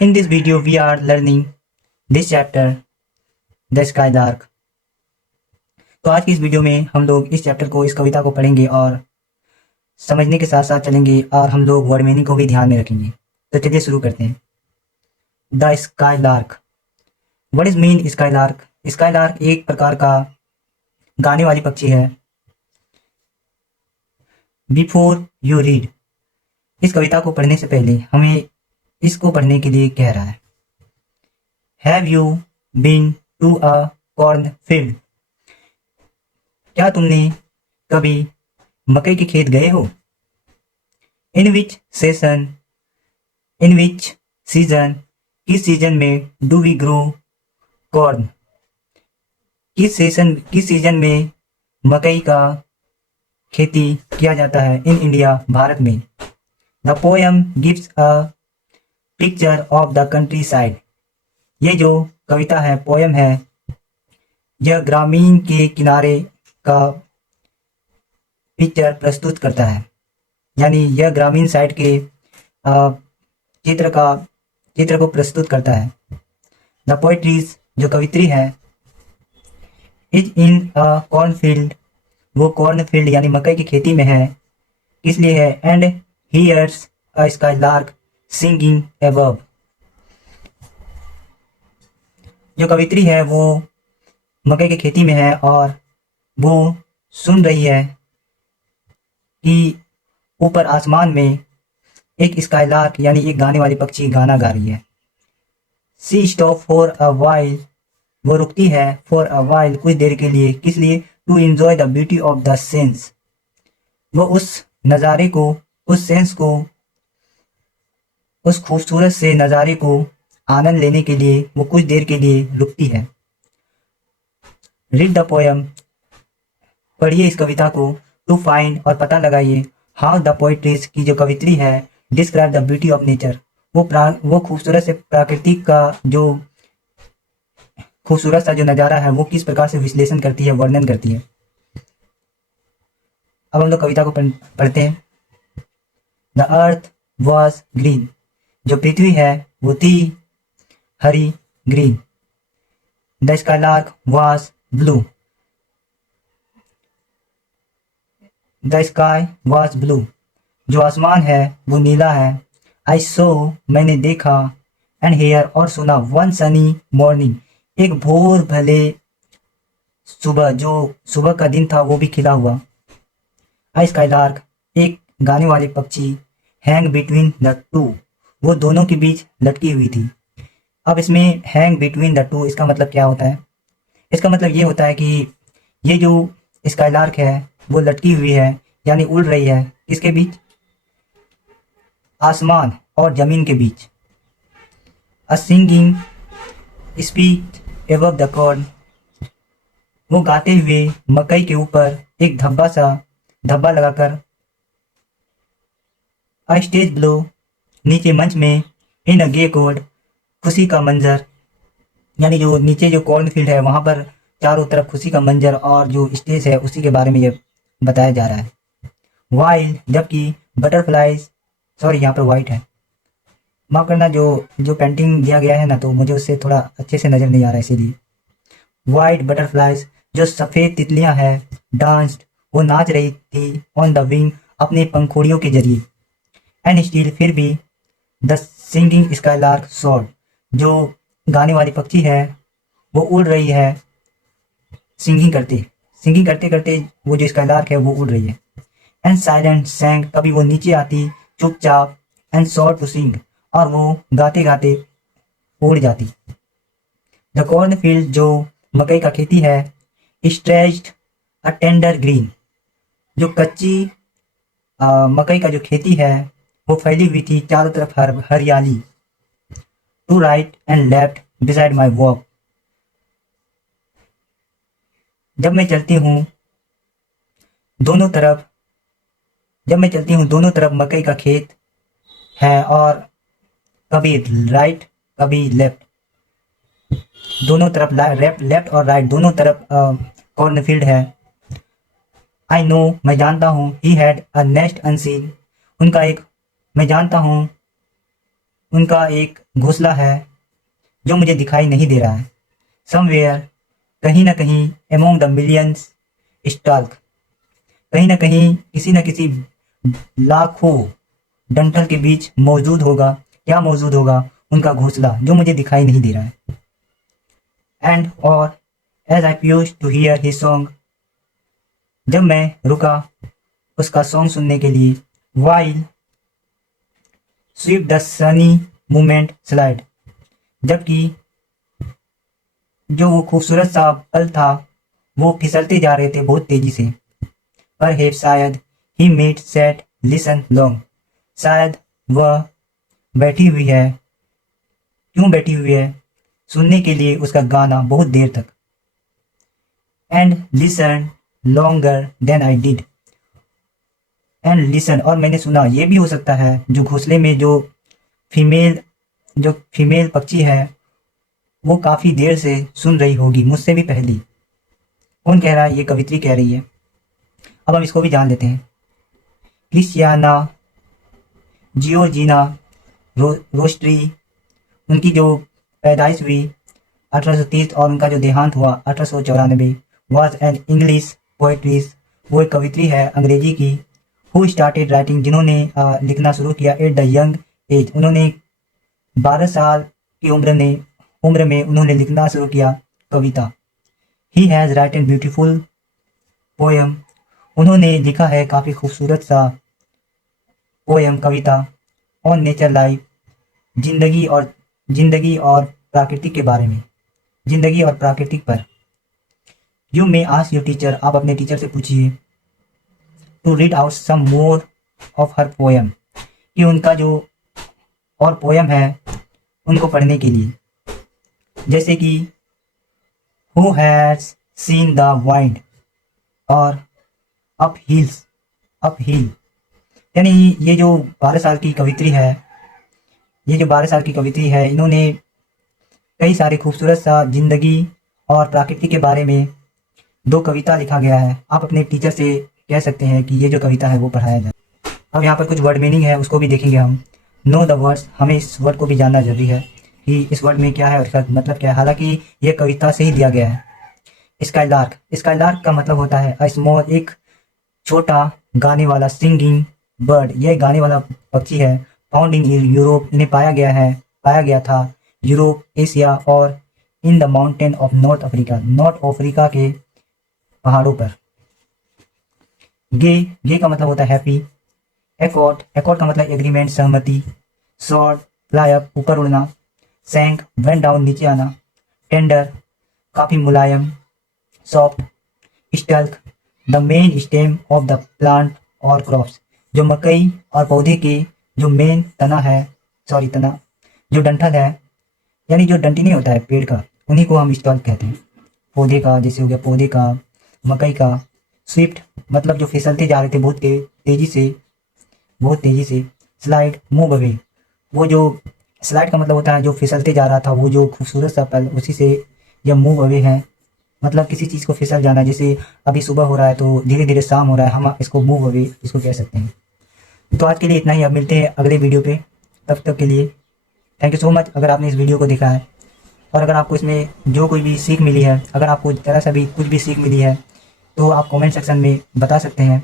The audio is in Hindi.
In this video, we are learning this chapter, The Skylark. तो आज की इस वीडियो में हम लोग इस चैप्टर को, इस कविता को पढ़ेंगे और समझने के साथ साथ चलेंगे और हम लोग वर्ड मीनिंग को भी ध्यान में रखेंगे। तो चलिए शुरू करते हैं। The skylark. What is mean skylark? Skylark एक प्रकार का गाने वाली पक्षी है। बिफोर यू रीड, इस कविता को पढ़ने से पहले हमें इसको पढ़ने के लिए कह रहा है। Have you been to a corn field? क्या तुमने कभी मकई के खेत गए हो? इन विच सीजन, किस सीजन में डू वी ग्रो कॉर्न? किस सीजन में मकई का खेती किया जाता है? इन इंडिया, भारत में। The poem gives a picture of the country side. ये जो कविता है, पोएम है, यह ग्रामीण के किनारे का पिक्चर प्रस्तुत करता है, यानी यह ग्रामीण साइड के चित्र को प्रस्तुत करता है। द पोएट्रीज, जो कवित्री है, इज इन अ कॉर्नफील्ड, वो कॉर्नफील्ड यानी मकई की खेती में है। इसलिए है and here's a skylark singing above. जो कवित्री है वो मकई की खेती में है और वो सुन रही है कि ऊपर आसमान में एक स्काईलार्क यानी एक गाने वाली पक्षी गाना गा रही है। सी स्टॉप फॉर अ वाइल, वो रुकती है, फॉर अ वाइल, कुछ देर के लिए। किस लिए? To enjoy the beauty of the sense, वो उस नज़ारे को, उस सेंस को, उस खूबसूरत से नज़ारे को आनंद लेने के लिए वो कुछ देर के लिए रुकती है। रीड द पोएम, पढ़िए इस कविता को। टू फाइंड, और पता लगाइए, हाउ द पोएट्रीज, की जो कवित्री है, describe the beauty of nature, वो खूबसूरत से प्रकृति का जो खूबसूरत सा जो नज़ारा है वो किस प्रकार से विश्लेषण करती है, वर्णन करती है। अब हम लोग कविता को पढ़ते हैं। द अर्थ वॉज ग्रीन, जो पृथ्वी है वो थी हरी, green. The skylark was blue, the sky was blue, जो आसमान है वो नीला है। आई सो, मैंने देखा, एंड हेयर, और सुना, वन सनी मॉर्निंग, एक भोर भले सुबह, जो सुबह का दिन था वो भी खिला हुआ। आई स्काईलार्क, एक गाने वाली पक्षी, हैंग बिटवीन द टू, वो दोनों के बीच लटकी हुई थी। अब इसमें हैंग बिटवीन द टू, इसका मतलब क्या होता है? इसका मतलब ये होता है कि ये जो स्काईलार्क है वो लटकी हुई है, यानी उड़ रही है। किसके बीच? आसमान और जमीन के बीच। A singing speech above the corn, वो गाते हुए मकई के ऊपर एक धब्बा लगाकर। अ स्टेज ब्लो, नीचे मंच में। इन अ गे कोड, खुशी का मंजर, यानी जो नीचे जो कॉर्नफील्ड है वहाँ पर चारों तरफ खुशी का मंजर और जो स्टेज है उसी के बारे में ये बताया जा रहा है। वाइल्ड, जबकि बटरफ्लाइज, सॉरी यहाँ पर वाइट है, माफ करना, जो पेंटिंग दिया गया है ना तो मुझे उससे थोड़ा अच्छे से नज़र नहीं आ रहा है, इसीलिए। वाइट बटरफ्लाइज, जो सफ़ेद तितलियाँ हैं, डांस्ड, वो नाच रही थी, ऑन द विंग, अपने पंखुड़ियों के जरिए। एंड स्टिल, फिर भी, द सिंगिंग स्काईलार्क सोअर्ड, जो गाने वाली पक्षी है वो उड़ रही है, सिंगिंग करते करते वो जो स्काईलार्क है वो उड़ रही है। एंड साइलेंट सैंग, कभी वो नीचे आती चुपचाप। एंड सॉर्ट टू सिंग, और वो गाते गाते उड़ जाती। द कॉर्नफील्ड, जो मकई का खेती है, स्ट्रेच्ड अ टेंडर ग्रीन, जो कच्ची मकई का जो खेती है वो फैली हुई थी, चारों तरफ हरियाली। To right and left beside my walk, जब मैं चलती हूँ दोनों तरफ मकई का खेत है, और कभी राइट कभी लेफ्ट, दोनों तरफ लेफ्ट और राइट दोनों तरफ कॉर्नफील्ड है। आई नो, मैं जानता हूँ, he had a nest unseen, उनका एक, मैं जानता हूँ उनका एक घोंसला है जो मुझे दिखाई नहीं दे रहा है। समवेयर, कहीं ना कहीं, अमोंग द मिलियंस स्टाल्क, कहीं ना कहीं, किसी न किसी लाखों डंठल के बीच मौजूद होगा। क्या मौजूद होगा? उनका घोंसला जो मुझे दिखाई नहीं दे रहा है। एंड और as I paused to hear his song, जब मैं रुका उसका सॉन्ग सुनने के लिए, while sweep the sunny movement slide, जबकि जो वो खूबसूरत सा पल था वो फिसलते जा रहे थे बहुत तेजी से। पर है शायद he made set listen long, शायद वह बैठी हुई है, क्यों बैठी हुई है? सुनने के लिए उसका गाना बहुत देर तक। And listen longer than I did, and listen, और मैंने सुना। ये भी हो सकता है जो घोंसले में जो फीमेल पक्षी है वो काफ़ी देर से सुन रही होगी, मुझसे भी पहले। कौन कह रहा है? ये कवित्री कह रही है। अब हम इसको भी जान लेते हैं। क्रिस्टियाना जियोर्जीना रोस्ट्री, उनकी जो पैदाइश हुई 1830 और उनका जो देहांत हुआ 1894, वॉज एन इंग्लिश पोएट्रीज, वो एक कवित्री है अंग्रेजी की। हु स्टार्टेड राइटिंग, जिन्होंने लिखना शुरू किया एट द यंग एज, उन्होंने 12 साल की उम्र में उन्होंने लिखना शुरू किया कविता। He has written beautiful poem, उन्होंने लिखा है काफ़ी खूबसूरत सा पोएम, कविता, ऑन नेचर लाइफ, जिंदगी और प्राकृतिक के बारे में, जिंदगी और प्राकृतिक पर। You may ask your teacher, आप अपने टीचर से पूछिए, to read out some more of her poem, कि उनका जो और पोएम है उनको पढ़ने के लिए। जैसे कि who has seen the wind और अप हिल, यानी ये जो 12 साल की कवित्री है, इन्होंने कई सारे खूबसूरत सा जिंदगी और प्रकृति के बारे में 2 कविता लिखा गया है। आप अपने टीचर से कह सकते हैं कि ये जो कविता है वो पढ़ाया जाए। अब यहाँ पर कुछ वर्ड मीनिंग है, उसको भी देखेंगे हम। नो द वर्ड्स, हमें इस वर्ड को भी जानना जरूरी है कि इस वर्ड में क्या है और इसका मतलब क्या है। हालांकि ये कविता से ही दिया गया है। स्काईलार्क का मतलब होता है अ स्मॉल, एक छोटा गाने वाला, सिंगिंग बर्ड, यह गाने वाला पक्षी है। फाउंड इन यूरोप, इन्हें पाया गया था यूरोप, एशिया और in the mountain of north Africa के पहाड़ों पर। गे का मतलब होता है हैप्पी। एकॉर्ड का मतलब एग्रीमेंट, सहमति। शॉर्ट, फ्लाई अप, ऊपर उड़ना। सैंक, वेंट डाउन, नीचे आना। टेंडर, काफी मुलायम। Soft. Stalk, the main stem of the plant और क्रॉप्स, जो मकई और पौधे के जो मेन तना, जो डंठल है, यानी जो डंटी नहीं होता है पेड़ का, उन्हीं को हम स्टल्क कहते हैं। पौधे का, जैसे हो गया पौधे का, मकई का। स्विफ्ट मतलब जो फिसलते जा रहे थे बहुत तेजी से। स्लाइड, मूव अवे, वो जो स्लाइड का मतलब होता है जो फिसलते जा रहा था, वो जो खूबसूरत सा पल, उसी से यह मूव अवे है। मतलब किसी चीज़ को फिसल जाना, जैसे अभी सुबह हो रहा है तो धीरे धीरे शाम हो रहा है, हम इसको मूव अवे इसको कह सकते हैं। तो आज के लिए इतना ही, अब मिलते हैं अगले वीडियो पे, तब तक के लिए थैंक यू सो मच। अगर आपने इस वीडियो को देखा है और अगर आपको इसमें जो कोई भी सीख मिली है, अगर आपको ज़रा सा भी कुछ भी सीख मिली है तो आप कमेंट सेक्शन में बता सकते हैं।